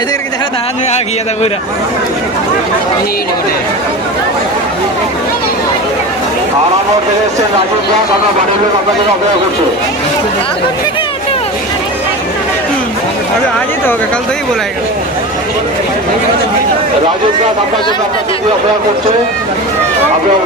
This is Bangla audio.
इधर की तरह धान में आ गया था पूरा अभी आज ही तो होगा कल तो ही बुलाएगा राजेश दास আপনার জন্য আপনার দ্বিতীয় অপেক্ষা করছে আপনার